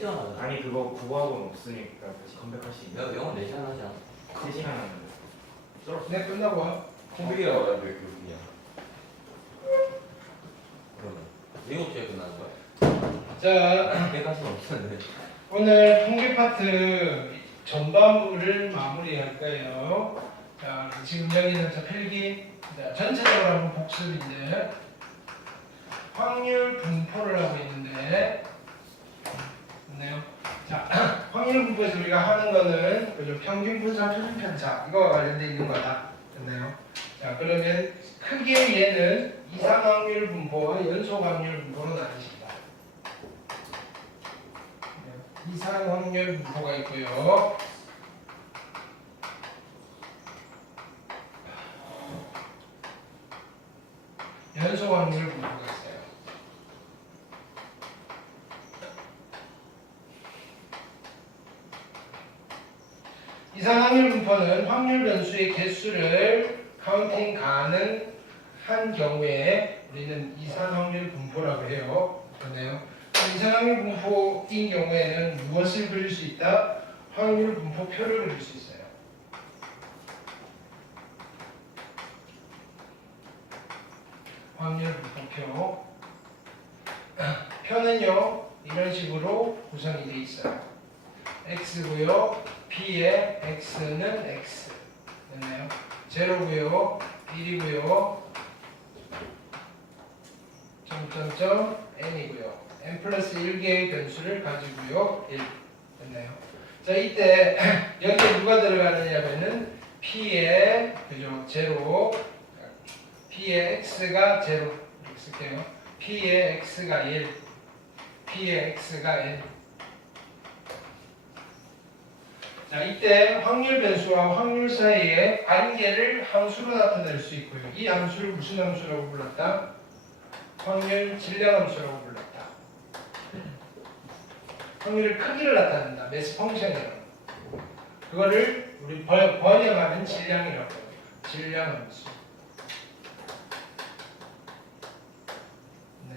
1시간 하잖아. 아니 그거 국어학원 없으니까 다시 컴백할 수 있는. 영어 4시간 하지 않아? 3시간 하는데. 쩔었어. 네, 끝나고 와. 컴백이라고 하는데 그렇군요. 그러면 7시에 끝나는 거야? 자, 그때까지는 없었는데. 오늘 통계 파트 전반부를 마무리할 거예요. 자, 지금 여기는 저 필기. 자, 전체적으로 한번 복습인데 확률 분포를 하고 있는데 좋네요. 자, 확률 분포에서 우리가 하는 거는 그죠? 평균 분산, 표준 편차 이거와 관련돼 있는 거다. 됐나요? 자, 그러면 크게 얘는 이상 확률 분포와 연속 확률 분포로 나뉘십니다. 이상 확률 분포가 있고요. 연속 확률 분포가 있어요. 이상 확률 분포는 확률 변수의 개수를 카운팅 가능한 경우에 우리는 이상 확률 분포라고 해요. 그러네요. 이상 확률 분포인 경우에는 무엇을 그릴 수 있다? 확률 분포표를 그릴 수 있어요. 확률 분포표. 표는요 이런 식으로 구성이 되어 있어요. x고요. p의 x는 x. 됐나요? 제로고요. 1이고요. 점점점 n이고요. n 플러스 1개의 변수를 가지고요. 1. 됐나요? 자, 이때 여기에 누가 들어가느냐면은 p의 그죠? 제로. p의 x가 제로. 이렇게 쓸게요. p의 x가 1. p의 x가 n. 자, 이때 확률 변수와 확률 사이의 관계를 함수로 나타낼 수 있고요. 이 함수를 무슨 함수라고 불렀다? 확률 질량 함수라고 불렀다. 확률의 크기를 나타낸다. 매스 펑션이라고. 그거를 우리 번역하면 질량이라고 해요. 질량 함수. 네.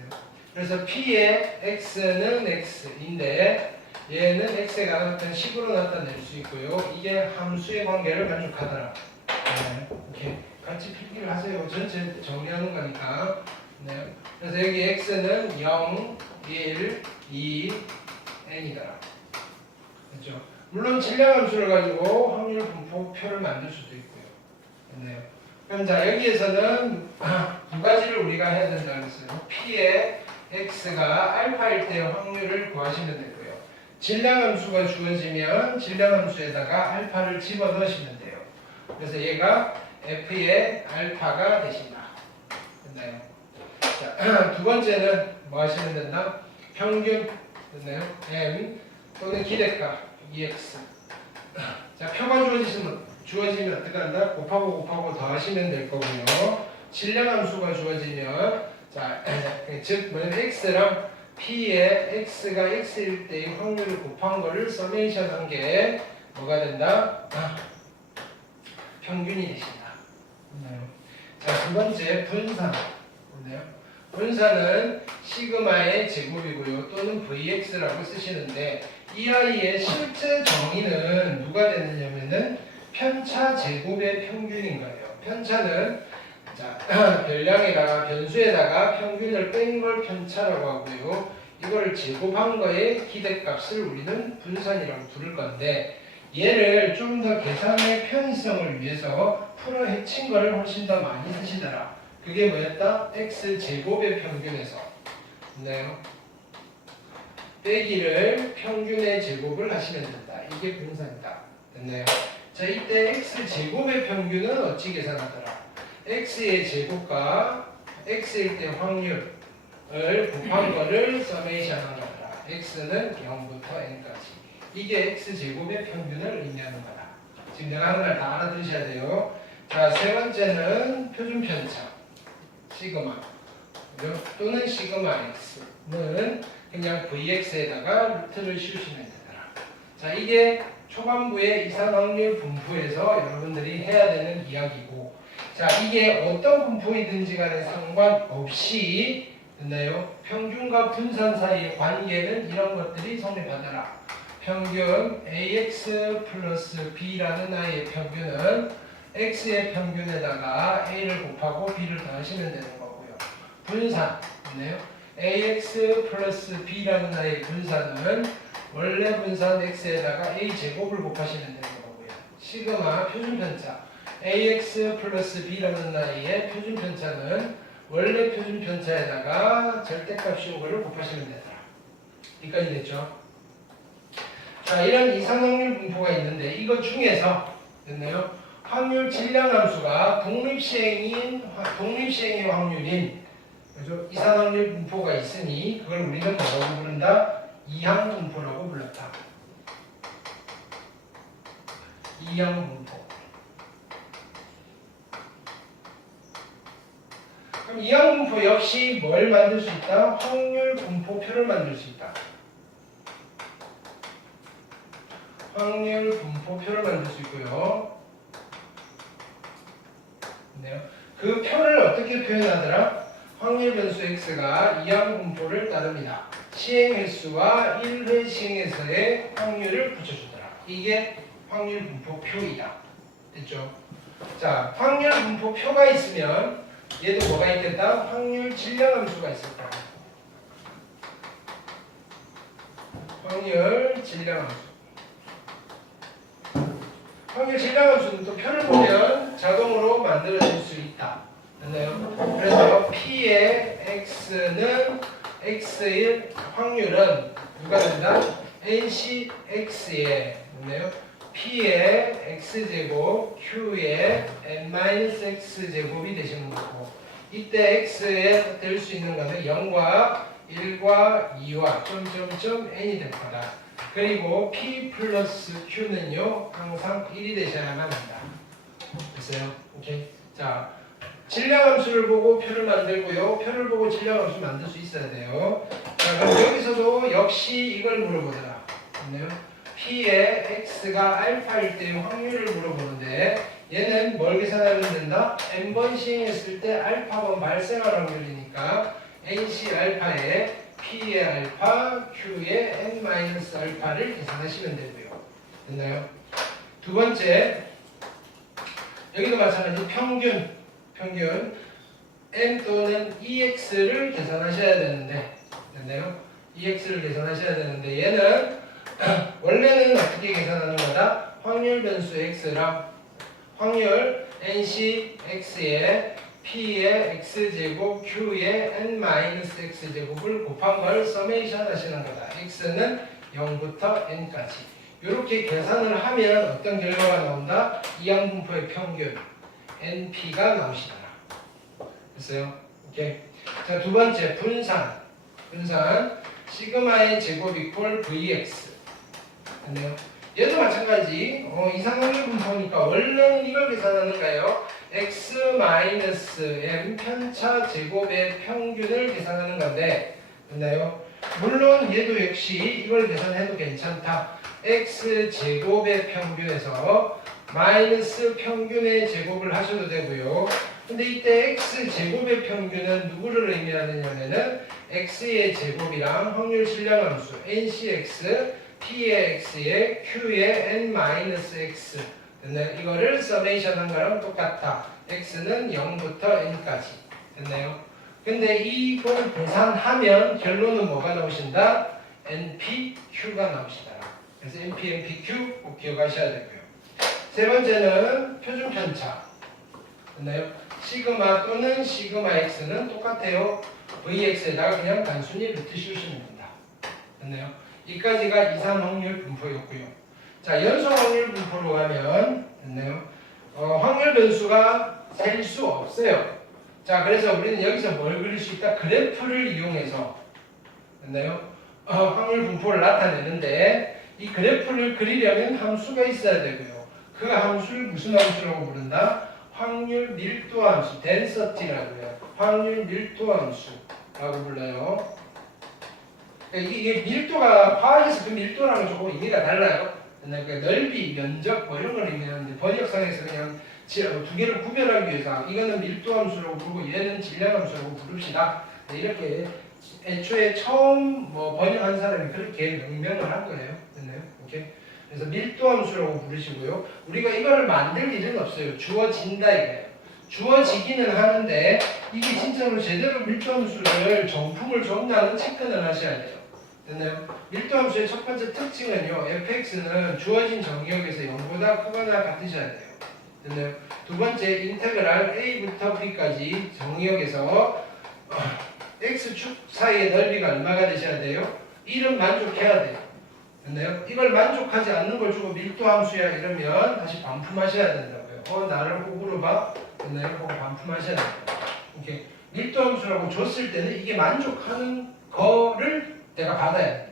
그래서 p의 x는 x인데 얘는 x가 나타난 식으로 나타낼 수 있고요. 이게 함수의 관계를 만족하더라. 네. 이렇게 같이 필기를 하세요. 전체 정리하는 거니까. 네. 그래서 여기 x는 0, 1, 2, n이더라. 그렇죠? 물론 질량 함수를 가지고 확률 분포표를 만들 수도 있고요. 됐네요. 그럼 자 여기에서는 두 가지를 우리가 해야 된다고 했어요. p의 x가 알파일 때 확률을 구하시면 되고요. 질량 함수가 주어지면 질량 함수에다가 알파를 집어 넣으시면 돼요. 그래서 얘가 f의 알파가 되신다. 됐나요? 자, 두 번째는 뭐 하시면 된다? 평균. 됐나요? m 또는 기대값 ex. 자, 표가 주어지면 어떻게 한다? 곱하고 더하시면 될 거고요. 질량 함수가 주어지면 자, 즉 뭐냐면 x랑 p의 x가 x일 때의 확률을 곱한 거를 서메이션 한 게 뭐가 된다? 평균이 되신다. 자, 두 번째 분산. 분산은 시그마의 제곱이고요. 또는 vx라고 쓰시는데 이 아이의 실제 정의는 누가 되느냐면은 편차 제곱의 평균인 거예요. 편차는 자, 별량에다가 변수에다가 평균을 뺀 걸 편차라고 하고요. 이걸 제곱한 거의 기대값을 우리는 분산이라고 부를 건데 얘를 좀 더 계산의 편의성을 위해서 풀어 헤친 거를 훨씬 더 많이 쓰시더라. 그게 뭐였다? x 제곱의 평균에서. 됐나요? 빼기를 평균의 제곱을 하시면 된다. 이게 분산이다. 됐나요? 자, 이때 x 제곱의 평균은 어찌 계산하더라? x의 제곱과 x일 때 확률을 곱한 거를 서메이션 한 거더라. x는 0부터 n까지. 이게 x 제곱의 평균을 의미하는 거다. 지금 내가 하는 말 다 알아들으셔야 돼요. 자, 세 번째는 표준 편차. 시그마. 또는 시그마 x는 그냥 vx에다가 루트를 씌우시면 되더라. 자, 이게 초반부의 이상 확률 분포에서 여러분들이 해야 되는 이야기고, 자, 이게 어떤 분포이든지 간에 상관없이 됐나요? 평균과 분산 사이의 관계는 이런 것들이 성립하더라. 평균 ax 플러스 b라는 i의 평균은 x의 평균에다가 a를 곱하고 b를 더하시면 되는 거고요. 분산, 됐나요? ax 플러스 b라는 i의 분산은 원래 분산 x에다가 a 제곱을 곱하시면 되는 거고요. 시그마 표준편차 ax 플러스 b라는 i의 표준편차는 원래 표준편차에다가 절대값 요거를 곱하시면 되더라. 여기까지 됐죠? 자, 이런 이상확률 분포가 있는데 이것 중에서 됐나요? 확률 질량함수가 독립시행의 확률인 그죠? 이상확률 분포가 있으니 그걸 우리는 뭐라고 부른다? 이항 분포라고 불렀다. 이항 분포. 그럼 이항 분포 역시 뭘 만들 수 있다? 확률 분포표를 만들 수 있다. 확률 분포표를 만들 수 있고요. 그 표를 어떻게 표현하더라? 확률 변수 x가 이항 분포를 따릅니다. 시행 횟수와 1회 시행 횟수의 확률을 붙여주더라. 이게 확률 분포표이다. 됐죠? 자, 확률 분포표가 있으면 얘도 뭐가 있겠다? 확률 질량함수가 있을 거야. 확률 질량함수. 확률 질량함수는 또 표를 보면 자동으로 만들어질 수 있다. 됐나요? 그래서 P의 X는 X의 확률은 누가 된다? NCX에 됐나요? P의 X제곱, Q의 N-X제곱이 되시는 거고 이때 X에 될 수 있는 것은 0과 1과 2와 점점점 N이 될 거다. 그리고 P 플러스 Q는요 항상 1이 되셔야만 한다. 됐어요? 오케이. 자, 질량함수를 보고 표를 만들고요. 표를 보고 질량함수 만들 수 있어야 돼요. 자, 그럼 여기서도 역시 이걸 물어보더라. 맞나요? P의 X가 알파일 때의 확률을 물어보는데 얘는 뭘 계산하면 된다? n번 시행했을 때 알파번 발생할 확률이니까 NC 알파에 P의 알파, Q의 n-알파를 계산하시면 되고요. 됐나요? 두 번째, 여기도 마찬가지 평균 n 또는 ex를 계산하셔야 되는데, 됐나요? ex를 계산하셔야 되는데 얘는 원래는 어떻게 계산하는 거다? 확률 변수 x랑 확률 nc x에 P의 X제곱, Q의 N-X제곱을 곱한 걸 서메이션 하시는 거다. X는 0부터 N까지. 이렇게 계산을 하면 어떤 결과가 나온다? 이항분포의 평균, NP가 나오시더라. 됐어요? 오케이. 자, 두 번째, 분산. 시그마의 제곱 이퀄 VX. 됐네요? 얘도 마찬가지. 이상확률 분포니까 원래는 이걸 계산하는가요? x-m 편차 제곱의 평균을 계산하는 건데 됐나요? 물론 얘도 역시 이걸 계산해도 괜찮다. x 제곱의 평균에서 마이너스 평균의 제곱을 하셔도 되고요. 근데 이때 x 제곱의 평균은 누구를 의미하느냐면은 x의 제곱이랑 확률 질량함수 NCX, P의 x에 Q의 n-x 됐나요? 이거를 서메이션 한 거랑 똑같다. x는 0부터 n까지. 됐나요? 근데 이걸 계산하면 결론은 뭐가 나오신다? npq가 나오시더라. 그래서 npq 꼭 기억하셔야 되고요. 세 번째는 표준 편차. 됐나요? 시그마 또는 시그마 x는 똑같아요. vx에다가 그냥 단순히 루트 씌우시면 된다. 됐나요? 이까지가 이상 확률 분포였고요. 자, 연속 확률 분포로 가면 됐나요? 확률 변수가 셀 수 없어요. 자, 그래서 우리는 여기서 뭘 그릴 수 있다? 그래프를 이용해서 됐나요? 확률 분포를 나타내는데 이 그래프를 그리려면 함수가 있어야 되고요. 그 함수를 무슨 함수라고 부른다? 확률 밀도 함수, density라고요. 확률 밀도 함수라고 불러요. 이게 밀도가 화학에서 그 밀도랑은 조금 의미가 달라요. 그러니까 넓이, 면적 뭐 이런 걸 의미하는데 번역상에서 그냥 두 개를 구별하기 위해서 이거는 밀도 함수라고 부르고 얘는 질량 함수라고 부릅시다. 이렇게 애초에 처음 뭐 번역한 사람이 그렇게 명명을 한 거예요. 됐나요? 오케이. 그래서 밀도함수라고 부르시고요. 우리가 이거를 만들 일은 없어요. 주어진다 이거예요. 주어지기는 하는데 이게 진짜로 제대로 밀도함수를 정품을 줬나는 체크는 하셔야 돼요. 됐나요? 밀도함수의 첫 번째 특징은요. fx는 주어진 정의역에서 0보다 크거나 같으셔야 돼요. 됐나요? 두 번째 인테그랄 a부터 b까지 정의역에서 x축 사이의 넓이가 얼마가 되셔야 돼요? 1은 만족해야 돼요. 됐나요? 이걸 만족하지 않는 걸 주고 밀도함수야 이러면 다시 반품하셔야 된다고요. 나를 호구로 봐. 됐나요? 하고 반품하셔야 돼요. 오케이. 밀도함수라고 줬을 때는 이게 만족하는 거를 내가 받아야 돼요.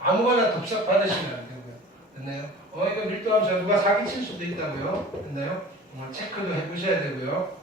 아무거나 덥석 받으시면 안 되고요. 됐나요? 이거 밀도함수가 누가 사기칠 수도 있다고요. 됐나요? 체크도 해보셔야 되고요.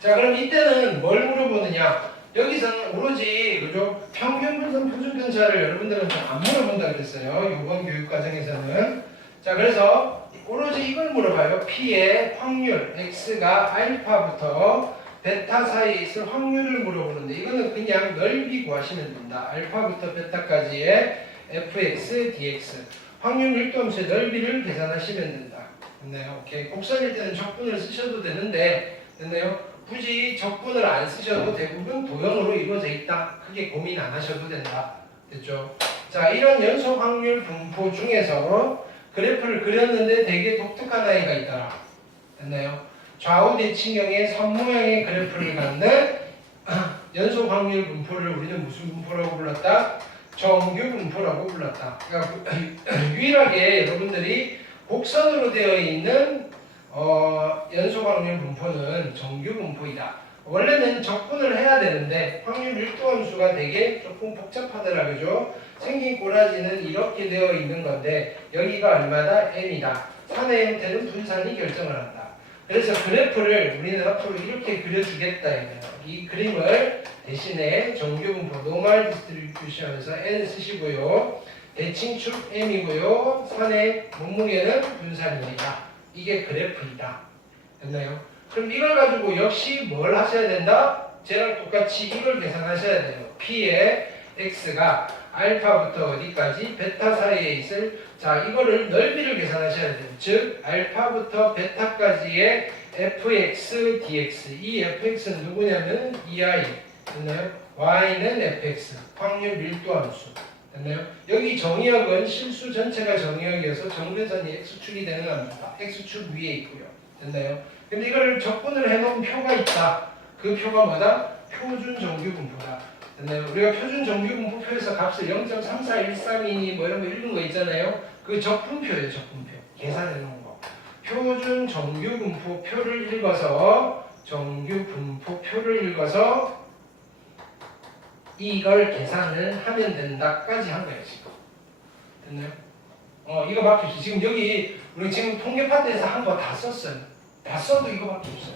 자, 그럼 이때는 뭘 물어보느냐? 여기서는 오로지 그죠? 평균 분산 표준 편차를 여러분들은 좀 안 물어본다 그랬어요. 이번 교육 과정에서는. 자, 그래서 오로지 이걸 물어봐요. P의 확률 x가 알파부터 베타 사이에 있을 확률을 물어보는데 이거는 그냥 넓이 구하시면 된다. 알파부터 베타까지의 fx, dx 확률 밀도함수의 넓이를 계산하시면 된다. 됐나요? 오케이. 곡선일 때는 적분을 쓰셔도 되는데 됐나요? 굳이 적분을 안 쓰셔도 대부분 도형으로 이루어져 있다. 크게 고민 안 하셔도 된다. 됐죠? 자, 이런 연속 확률 분포 중에서 그래프를 그렸는데 되게 독특한 아이가 있더라. 됐나요? 좌우 대칭형의 선모양의 그래프를 갖는 연속 확률 분포를 우리는 무슨 분포라고 불렀다? 정규 분포라고 불렀다. 그러니까 유일하게 여러분들이 곡선으로 되어 있는 연속 확률 분포는 정규 분포이다. 원래는 적분을 해야 되는데 확률 밀도함수가 되게 조금 복잡하더라, 그죠? 생긴 꼬라지는 이렇게 되어 있는 건데 여기가 얼마다? m이다. 산의 형태는 분산이 결정을 한다. 그래서 그래프를 우리는 앞으로 이렇게 그려주겠다. 이 그림을 대신에 정규 분포 노멀 디스트리뷰션에서 n 쓰시고요. 대칭축 m이고요. 산의 몸무게는 분산입니다. 이게 그래프이다. 됐나요? 그럼 이걸 가지고 역시 뭘 하셔야 된다? 쟤랑 똑같이 이걸 계산하셔야 돼요. P의 X가 알파부터 어디까지? 베타 사이에 있을 자 이거를 넓이를 계산하셔야 돼요. 즉 알파부터 베타까지의 fx, dx 이 fx는 누구냐면 ei 됐나요? y는 fx 확률 밀도함수 됐나요? 여기 정의역은 실수 전체가 정의역이어서 정근선이 x축이 되는 합니다. x축 위에 있고요. 됐나요? 근데 이걸 적분을 해놓은 표가 있다. 그 표가 뭐다? 표준 정규 분포다. 됐나요? 우리가 표준 정규 분포표에서 값을 0.3413이니 뭐 이런 거 읽은 거 있잖아요. 그 적분표예요. 적분표. 계산해 놓은 거. 표준 정규 분포표를 읽어서 정규 분포표를 읽어서 이걸 계산을 하면 된다까지 한 거예요. 지금. 됐나요? 이거 밖에 없어요. 지금 여기 우리 지금 통계 파트에서 한 거 다 썼어요. 다 써도 이거밖에 없어요.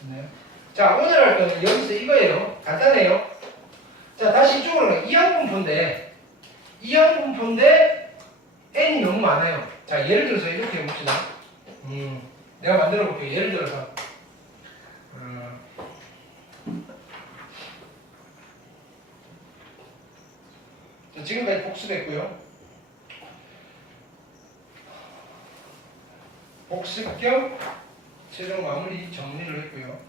됐나요? 자, 오늘 할 거는 여기서 이거예요. 간단해요. 자, 다시 이쪽으로 가요. 이항분포인데 n이 너무 많아요. 자, 예를 들어서 이렇게 해봅시다. 내가 만들어 볼게요. 예를 들어서 지금까지 복습했고요. 복습 겸 최종 마무리 정리를 했고요.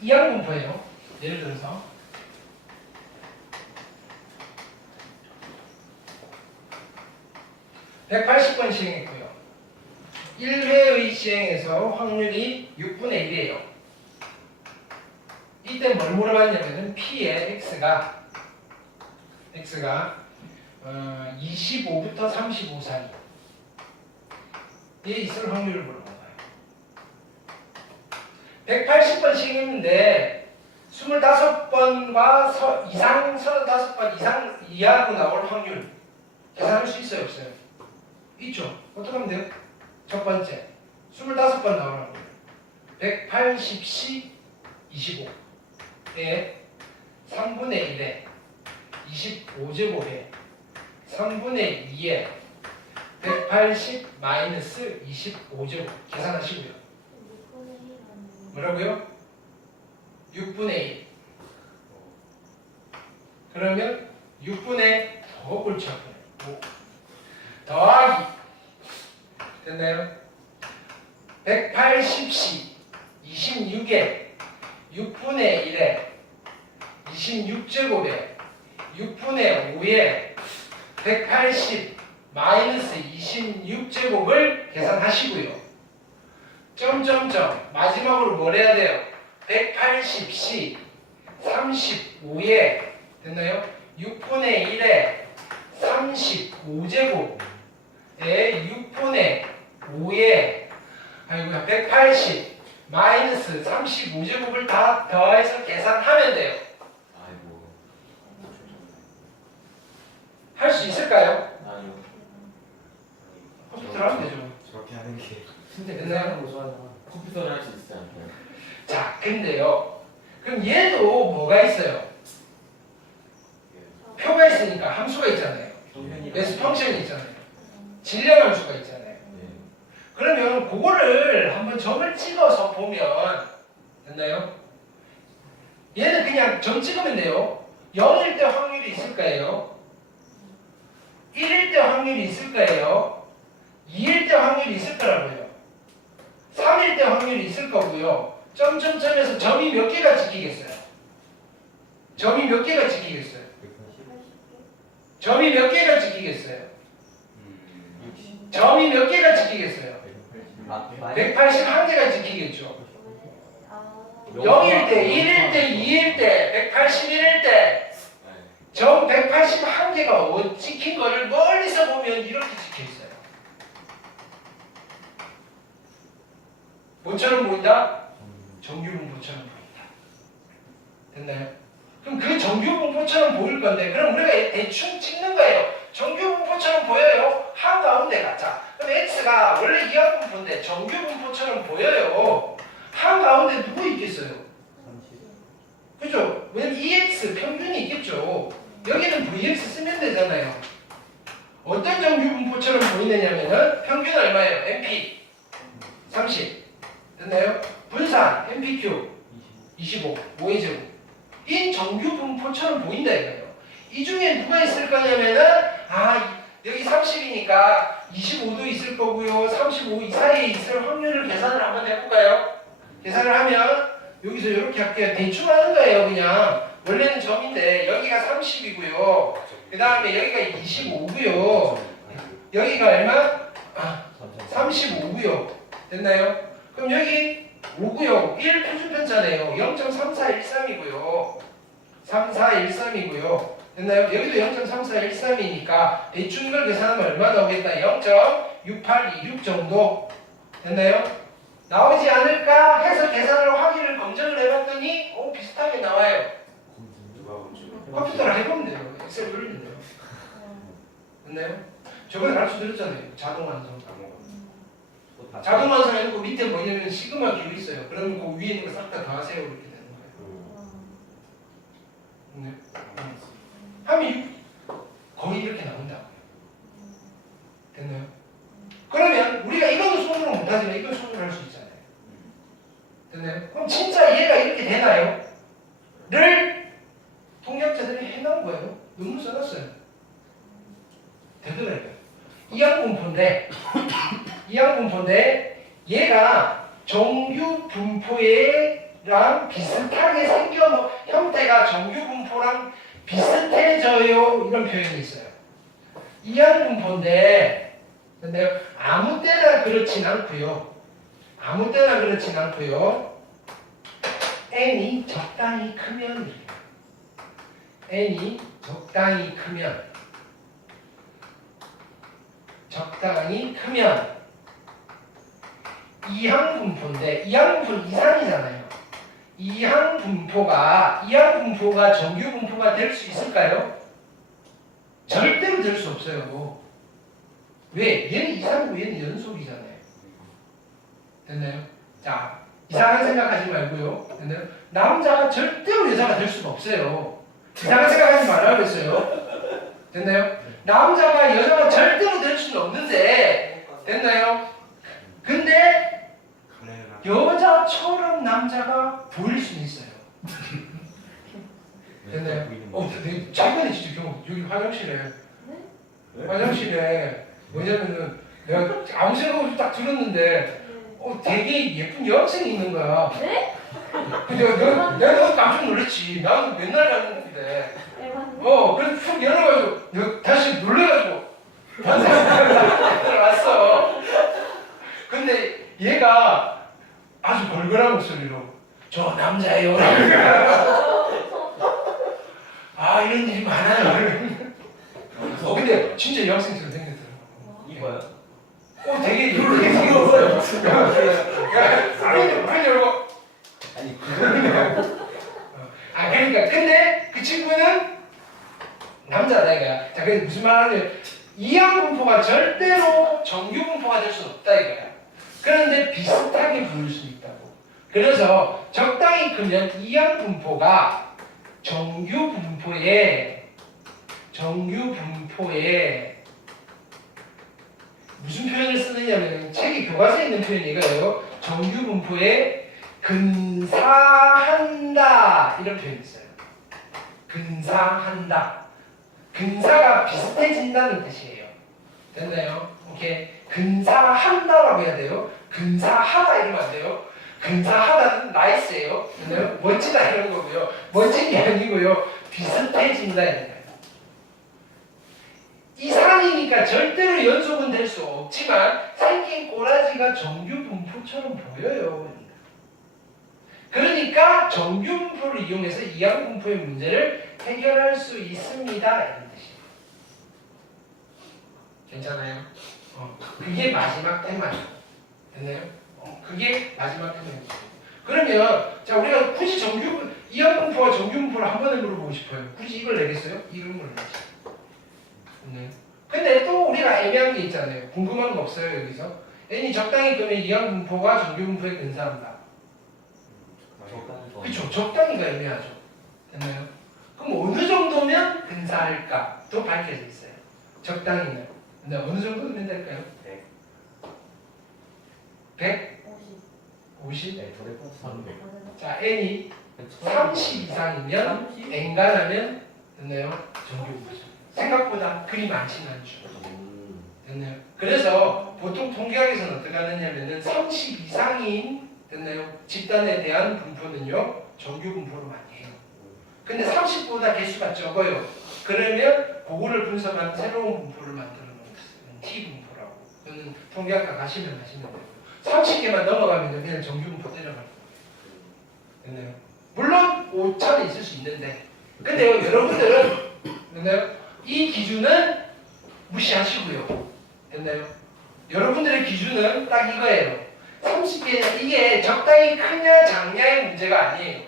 이항분포예요. 예를 들어서 180번 시행했고요. 1회의 시행에서 확률이 6분의 1이에요. 이때 뭘 물어봤냐면은 P의 X가 25부터 35 사이에 있을 확률을 물어본 거예요. 180번 시행했는데 25번과 이상 35번 이상 이하로 나올 확률 계산할 수 있어요? 없어요? 있죠. 어떻게 하면 돼요? 첫 번째 25번 나오는 거예요. 180씩 25에 3분의 1에 25제곱에 3분의 2에 180 마이너스 25제곱 계산하시고요. 뭐라고요? 6분의 1. 그러면 6분의 더 골치 아프네. 5. 더하기. 됐나요? 180씩 26에 6분의 1에 26제곱에 6분의 5에 180 마이너스 26제곱을 계산하시고요. 점점점 마지막으로 뭘 해야 돼요? 180씩 35에 됐나요? 6분의 1에 35제곱에 6분의 5에 아이고야 180 마이너스 35제곱을 다 더해서 계산하면 돼요. 아이고. 할 수 있을까요? 아니요. 컴퓨터로 하면 되죠. 저렇게 하는 게 근데 그 사람은 무서워하잖아. 컴퓨터를 할 수 있지 않나요? 자, 근데요. 그럼 얘도 뭐가 있어요? 표가 있으니까 함수가 있잖아요. 그래서 펑션이 있잖아요. 질량 함수가 있잖아요. 그러면 그거를 한번 점을 찍어서 보면 됐나요? 얘는 그냥 점 찍으면 돼요. 0일 때 확률이 있을 거예요. 1일 때 확률이 있을 거예요. 2일 때 확률이 있을 거라고요. 3일 때 확률이 있을 거고요. 점점점에서 점이 몇 개가 찍히겠어요? 점이 몇 개가 찍히겠어요? 점이 몇 개가 찍히겠어요? 점이 몇 개가 찍히겠어요? 181개가 찍히겠죠. 0일 때, 1일 때, 2일 때, 181일 때, 점 181개가 찍힌 거를 멀리서 보면 이렇게 찍혀 있어요. 뭐처럼 보인다? 정규분포처럼 보인다. 됐나요? 그럼 그 정규분포처럼 보일 건데, 그럼 우리가 대충 찍는 거예요. 정규분포처럼 보여요. 한가운데가. 자, 그럼 x가 원래 이하분포인데 정규분포처럼 보여요. 한가운데 누구 있겠어요? 그죠? 왜냐면 EX 평균이 있겠죠. 여기는 VX 쓰면 되잖아요. 어떤 정규분포처럼 보이느냐면은 평균 얼마예요? MP 30 됐나요? 분산 MPQ 25 5의 제곱 이 정규분포처럼 보인다 이거예요. 이 중에 누가 있을 거냐면은 여기 30이니까 25도 있을 거고요. 35 이 사이에 있을 확률을 계산을 한번 해볼까요? 계산을 하면 여기서 이렇게 할게요. 대충 하는 거예요. 그냥 원래는 점인데 여기가 30이고요. 그 다음에 여기가 25고요. 여기가 얼마? 35고요. 됐나요? 그럼 여기 5고요. 1 표준편차네요. 0.3413이고요. 3413이고요. 됐나요? 여기도 0.3413이니까 대충 이걸 계산하면 얼마 나오겠다? 0.6826 정도. 됐나요? 나오지 않을까 해서 계산을 확인을 검증을 해봤더니 비슷하게 나와요. 컴퓨터로 해보면 돼요. 엑셀 돌리면 돼요. 됐나요? 저번에 가르쳐드렸잖아요. 자동완성. 자동완성 해놓고 밑에 뭐냐면 시그마 기호 있어요. 그러면 그 위에 있는 거 싹 다 더하세요. 이렇게 되는 거예요. 네. 하면 거의 이렇게 나온다고요. 됐나요? 그러면 우리가 이거는 손으로 못하지만 이건 손으로 할 수 있잖아요. 됐나요? 그럼 진짜 얘가 이렇게 되나요? 를 통역자들이 해놓은 거예요. 논문 써놨어요. 되더라고요. 이항분포인데 얘가 정규분포랑 비슷하게 형태가 정규분포랑 비슷해져요. 이런 표현이 있어요. 이항분포인데 근데 아무 때나 그렇진 않고요. n이 적당히 크면 이항분포인데 이항분포는 이상이잖아요. 이항분포가 정규분포가 될 수 있을까요? 절대로 될 수 없어요. 왜? 얘는 이상이고 얘는 연속이잖아요. 됐나요? 자, 이상한 생각하지 말고요. 됐나요? 남자가 절대로 여자가 될 수가 없어요. 이상한 생각하지 말라고 했어요. 됐나요? 남자가 여자가 절대로 될 수는 없는데 됐나요? 근데 여자처럼 남자가 보일 수는 있어요. 됐나요? 되게 최근에 진짜 경우 여기 화장실에 화장실에 뭐냐면은 내가 아무 생각 없이 딱 들었는데 되게 예쁜 여학생이 있는 거야. 네? 내가 너무 깜짝 놀랐지. 나는 맨날 가는 건데. 그래서 푹 열어가지고 내가 다시 놀래가지고 왔어. 근데 얘가 아주 걸걸한 목소리로 저 남자예요. 아 이런 일이 많아요. 근데 진짜 여학생처럼 생겼더라고. 이거요? 되게 이렇게 생겼어요. 문 열고. 아니 그거요. 그러니까 근데 그 친구는 남자다 이거야. 자, 그래서 무슨 말 하냐면 이항 분포가 절대로 정규 분포가 될 수 없다 이거야. 그런데 비슷하게 보일 수 있다고. 그래서 적당히 크면 이항 분포가 정규 분포에 무슨 표현을 쓰느냐면 책이 교과서에 있는 표현이 이거예요. 정규 분포에 근사한다 이런 표현이 있어요. 근사한다. 근사가 비슷해진다는 뜻이에요. 됐나요? 오케이. 근사한다라고 해야 돼요. 근사하다 이러면 안 돼요. 근사하다는 나이스예요. 됐나요? 멋지다 이런 거고요. 멋진 게 아니고요. 비슷해진다 이런 거예요. 이산이니까 절대로 연속은 될 수 없지만 생긴 꼬라지가 정규 분포처럼 보여요. 그러니까 정규 분포를 이용해서 이항 분포의 문제를 해결할 수 있습니다. 이런 뜻이에요. 괜찮아요? 그게 마지막 테마예요. 됐나요? 그게 마지막 테마예요. 그러면 자 우리가 굳이 이항 분포와 정규 분포를 한 번에 물어보고 싶어요. 굳이 이걸 내겠어요? 이런 걸 내겠어요. 네. 근데 또 우리가 애매한 게 있잖아요. 궁금한 거 없어요 여기서? n이 적당히 크면 이항 분포가 정규 분포에 근사한다. 그렇죠. 적당히가 애매하죠. 됐나요? 그럼 어느 정도면 근사할까? 또 밝혀져 있어요. 적당히는. 근데 어느 정도면 될까요? 100? 50? 네, 저래 300. 자, n이 30 이상이면 n가라면 됐나요? 정규 분포죠. 생각보다 그리 많지는 않죠. 됐나요? 그래서 보통 통계학에서는 어떻게 하느냐면은 30 이상인 됐나요? 집단에 대한 분포는요 정규 분포로 많이 해요. 근데 30보다 개수가 적어요. 그러면 그거를 분석한 새로운 분포를 만들어 놓은 T 분포라고. 그거는 통계학과 가시면 돼요. 30개만 넘어가면 그냥 정규 분포 때려갈 거예요. 됐나요? 물론 오차는 있을 수 있는데, 근데요 여러분들은 됐나요? 이 기준은 무시하시고요. 됐나요? 여러분들의 기준은 딱 이거예요. 30개 이게 적당히 크냐 작냐의 문제가 아니에요.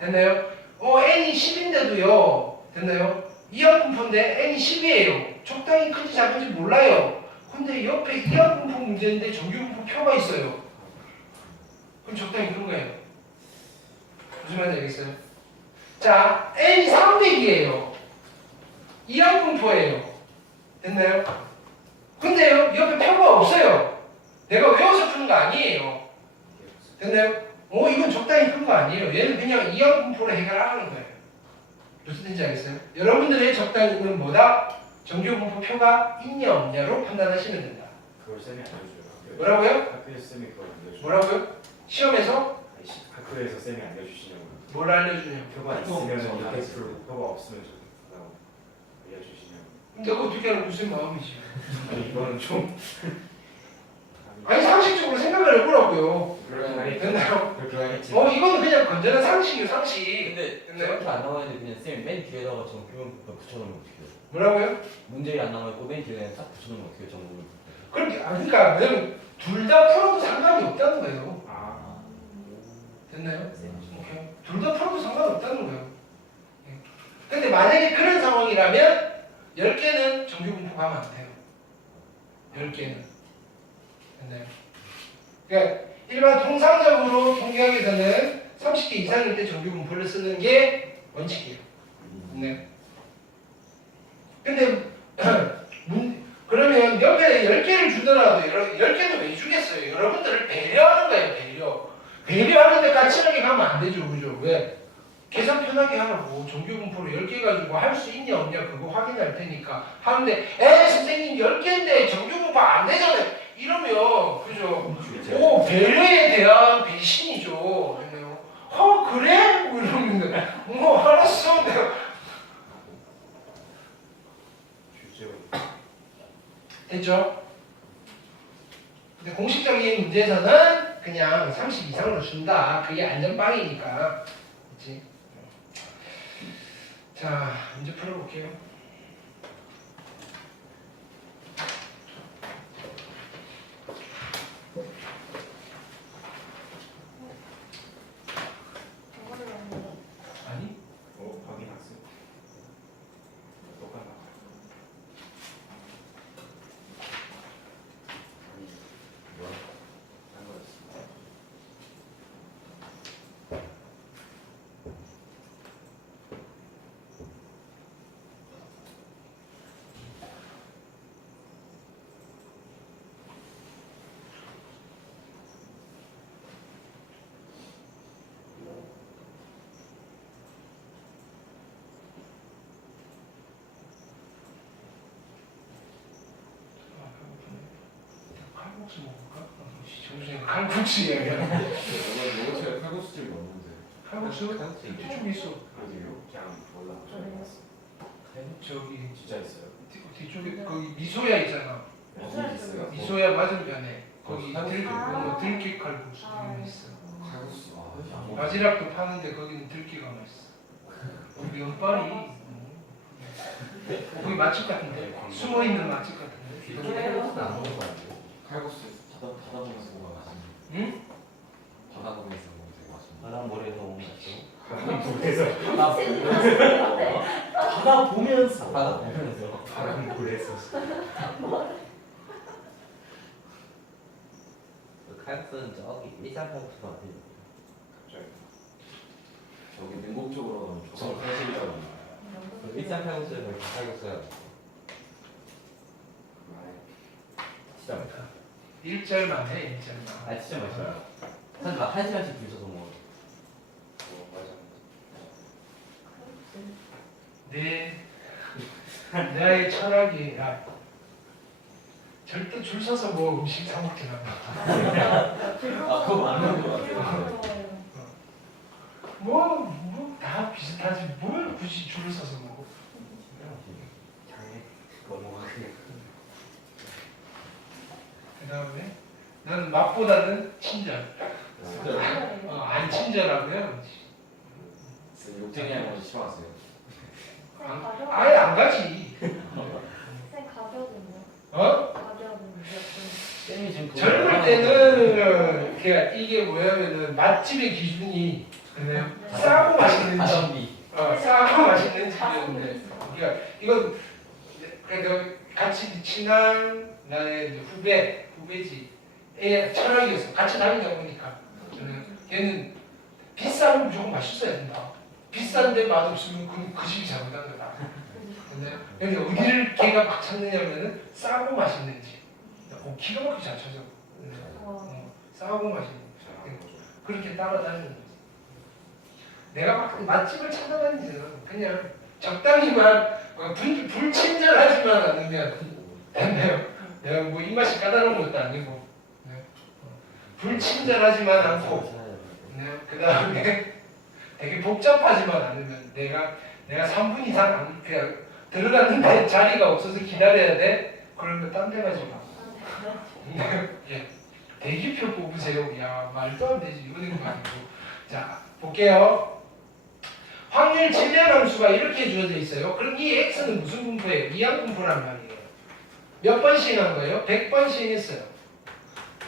됐나요? n이 10인데도요. 됐나요? 이항 분포인데 n이 10이에요. 적당히 큰지 작은지 몰라요. 근데 옆에 이항 분포 문제인데 정규 분포 표가 있어요. 그럼 적당히 큰 거예요. 무슨 말인지 알겠어요? 자, n이 300이에요. 이항 분포예요. 됐나요? 근데요, 옆에 표가 없어요. 내가 외워서 푸는 거 아니에요. 됐나요? 이건 적당히 큰 거 아니에요. 얘는 그냥 이항 분포를 해결하는 거예요. 무슨 뜻인지 알겠어요? 여러분들의 적당히는 뭐다? 정규 분포 표가 있냐 없냐로 판단하시면 된다. 그걸 쌤이 알려줘요. 뭐라고요? 학교에서 쌤이 그걸 알려줘요. 뭐라고요? 시험에서 학교에서 쌤이 알려주시냐고요. 뭘 알려주냐고. 표가 있으면 이렇게 풀고 표가 없으면 좋겠다고 알려주시냐고. 근데 그거 어떻게 하는 무슨 마음이지? 아니 이거는 좀 아니 상식적으로 생각을 해보라고요. 그러면 됐나요? 그렇게 하겠지. 이거는 그냥 건전한 상식이에요, 상식. 근데 저렇게 안 나오는데 그냥 쌤이 맨 뒤에다가 정규분 붙여놓으면 어떻게 해요? 뭐라고요? 문제가 안 나오고 맨 뒤에 그냥 딱 붙여놓으면 어떻게 해요? 정규분. 그렇게 그러니까 왜냐면 둘 다 풀어도 상관이 없다는 거예요. 됐나요? 오케이. 둘 다 풀어도 상관없다는 거예요. 근데 만약에 그런 상황이라면 10개는 정규 분포 가면 안 돼요. 10개는. 됐나요? 그러니까 일반 통상적으로 통계학에서는 30개 이상일 때 정규 분포를 쓰는 게 원칙이에요. 네. 근데 그러면 옆에 10개를 주더라도 10개도 왜 주겠어요? 여러분들을 배려하는 거예요, 배려. 배려하는데 까칠하게 가면 안 되죠, 그죠? 왜? 계산 편하게 하라고. 정규분포를 10개 가지고 할 수 있냐 없냐 그거 확인할 테니까 하는데 선생님 10개인데 정규분포 안 되잖아요. 이러면 그죠? 오, 배려에 대한 배신이죠. 그래? 뭐 이러는데 알았어 내가 됐죠? 근데 공식적인 문제에서는 그냥 30 이상으로 준다. 그게 안전빵이니까. 그치? 자, 문제 풀어볼게요. 아니? 확인하세요. 똑같나? 한 거였어. 칼국수 먹을까? 정신이 칼국수 이야기야. 요거트에 칼국수집이 없는데. 칼국수? 칼국수 있죠. 좀 있어. 그러게요. 그냥 몰라. 저기 진짜 있어요. 뒤쪽에 거기 미소야 있잖아. 어디 있어요? 미소야 맞은편에 거기 칼국수. 들깨 칼국수 이런 거 있어. 칼국수. 바지락도 파는데 거기는 들깨가 맛있어. 거기 면발이 거기 맛집 같은데 숨어 있는 맛집 같은데. 칼국수는 안 먹는 거 아니에요? 칼국수 바다 보면서 먹으면 맛있는데. 응? 바다 보면서 먹으면 되게 맛있는데. 바닷물에서 먹는 거 그래서 바다 보면서 바람불에서 칼국수는 저기 일산 칼국수가 아니에요. 갑자기 저기 능곡 쪽으로 가면 조선 칼국수라고. 일산 칼국수에 거기 칼국수야. 진짜 맛있어. 일절만 해 일절만. 아 진짜 맛있어요. 사실 막 1시간씩 줄 서서 먹어. 네. 나의 철학이 야 절대 줄 서서 뭐 음식 사 먹진 않아. 그거 맞는 거 같아요. 뭐 다 비슷하지 뭘 굳이 줄을 서서 먹어. 장애 넘어가게. 그 다음에 나는 맛보다는 친절. 안 친절하고요. 욕쟁이 하는 거 싫어하세요? 아예 안 가지. 어? 쌤이 지금 그거 젊을 얼마나 때는 그러니까 이게 뭐냐면은 맛집의 기준이 그래요. 싸고 맛있는 집. 가성비. 싸고 맛있는 집이었는데 그러니까 이건 그러니까 같이 친한 나의 후배지. 애 철학이었어. 같이 다니다 보니까 저는 걔는 비싸면 무조건 맛있어야 된다. 비싼데 맛없으면 그 집이 잘못한 거다. 근데 어디를 걔가 막 찾느냐면은 싸고 맛있는 집. 기가 막히게 잘 찾아. 싸고 맛있는 집. 그렇게 따라다니는 거지. 내가 막 맛집을 찾아다니지는 그냥 적당히만 불친절하지만 않으면 됐네요. 내가 뭐 입맛이 까다로운 것도 아니고 불친절하지만 않고 그 다음에 되게 복잡하지만 않으면 내가 3분 이상 그냥 들어갔는데 자리가 없어서 기다려야 돼? 그러면 딴 데 가지 마. 예. 대기표 뽑으세요. 야 말도 안 되지. 이러는 거 아니고. 자 볼게요. 확률 지배함수가 이렇게 주어져 있어요. 그럼 이 x는 무슨 분포예요? 이항분포란 말이에요. 몇 번 시행한 거예요? 100번 시행했어요.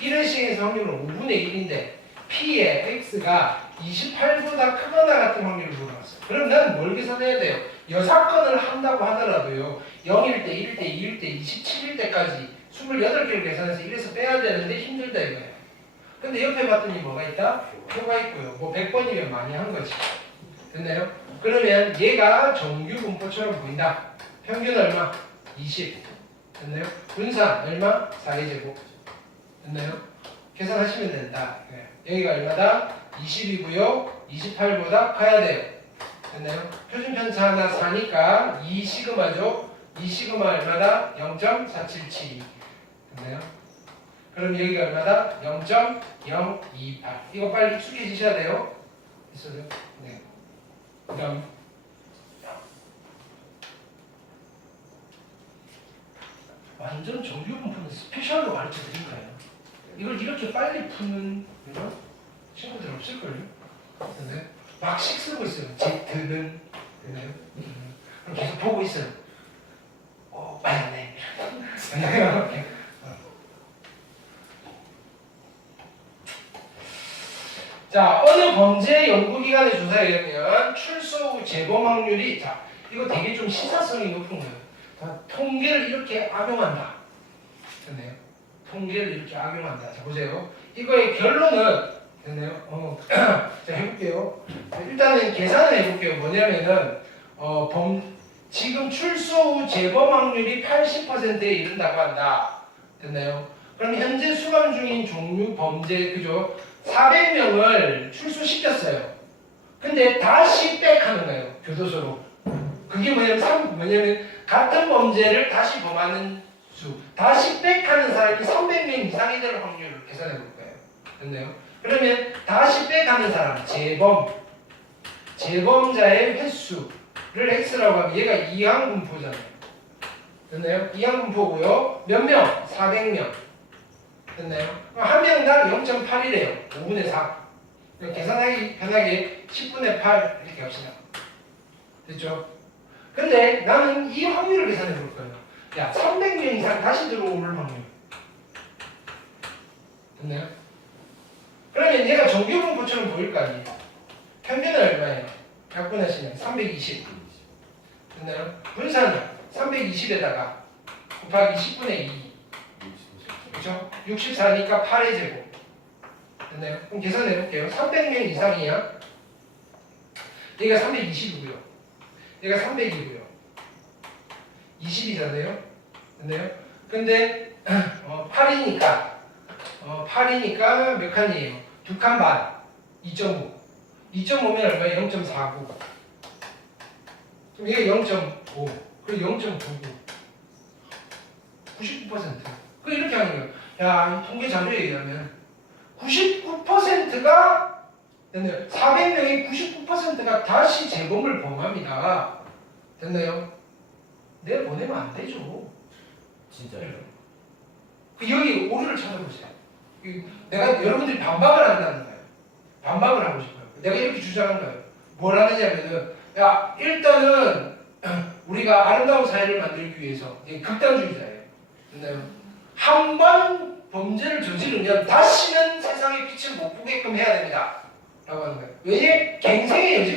1회 시행해서 확률은 5분의 1인데 P의 x가 28보다 크거나 같은 확률을 물어봤어요. 그럼 난 뭘 계산해야 돼요? 여사건을 한다고 하더라도요. 0일 때, 1일 때, 2일 때, 27일 때까지 28개를 계산해서 1에서 빼야 되는데 힘들다 이거예요. 근데 옆에 봤더니 뭐가 있다? 표가 있고요. 뭐 100번이면 많이 한 거지. 됐나요? 그러면 얘가 정규 분포처럼 보인다. 평균 얼마? 20. 됐나요? 분산 얼마? 4의 제곱. 됐나요? 계산하시면 된다. 여기가 얼마다? 20이고요. 28보다 커야 돼요. 됐나요? 표준 편차 하나 4니까 2 시그마죠. 2 시그마 얼마다? 0.477. 됐나요? 그럼 여기가 얼마다? 0.028. 이거 빨리 익숙해지셔야 돼요. 있어요? 네. 그다음 완전 정규분 푸는 스페셜로 가르쳐 드릴까요? 이걸 이렇게 빨리 푸는 그죠? 친구들 없을걸요? 근데 막씩 쓰고 있어요. Z는 그래요? 그럼 계속 보고 있어요. 맞네. 자, 어느 범죄 연구기관의 조사에 의하면 출소 후 재범 확률이 자, 이거 되게 좀 시사성이 높은 거예요. 자, 통계를 이렇게 악용한다. 됐네요. 통계를 이렇게 악용한다. 자, 보세요. 이거의 결론은 됐네요. 자, 해볼게요. 일단은 계산을 해볼게요. 뭐냐면은 지금 출소 후 재범 확률이 80%에 이른다고 한다. 됐나요? 그럼 현재 수감 중인 종류 범죄 그죠? 400명을 출소시켰어요. 근데 다시 백하는 거예요. 교도소로. 그게 뭐냐면 같은 범죄를 다시 범하는 수. 다시 백하는 사람이 300명 이상이 될 확률을 계산해 볼 거예요. 됐나요? 그러면 다시 백하는 사람, 재범자의 횟수를 x라고 하면 얘가 이항분포잖아요. 됐나요? 이항분포고요. 몇 명? 400명. 됐나요? 한 명당 0.8이래요. 5분의 4. 계산하기 편하게 10분의 8 이렇게 합시다. 됐죠? 근데 나는 이 확률을 계산해 볼 거예요. 야, 300명 이상 다시 들어올 확률. 됐나요? 그러면 얘가 정규분포처럼 보일 거 아니에요? 평균은 얼마예요? 약분하시면 320. 됐나요? 분산 320에다가 곱하기 10분의 2. 그렇죠? 64니까 8의 제곱. 됐나요? 그럼 계산해 볼게요. 300명 이상이야. 얘가 320이고요. 얘가 300이고요. 20이잖아요. 됐나요? 근데 8이니까 몇 칸이에요? 2칸 반. 2.5. 2.5면 얼마예요? 0.49. 그럼 얘가 0.5. 그리고 0.99. 99%. 그 이렇게 하는 거예요. 야, 이 통계 자료에 의하면 99%가 400명의 99%가 다시 재범을 범합니다. 됐나요? 내보내면 안 되죠. 진짜요? 여기 오류를 찾아보세요. 내가 여러분들이 반박을 한다는 거예요. 반박을 하고 싶어요. 내가 이렇게 주장한 거예요. 뭘 하느냐면은 야, 일단은 우리가 아름다운 사회를 만들기 위해서 극단주의자예요. 됐나요? 한 번 범죄를 저지르면 다시는 세상의 빛을 못 보게끔 해야 됩니다. 라고 하는 거예요. 왜? 갱생의 여지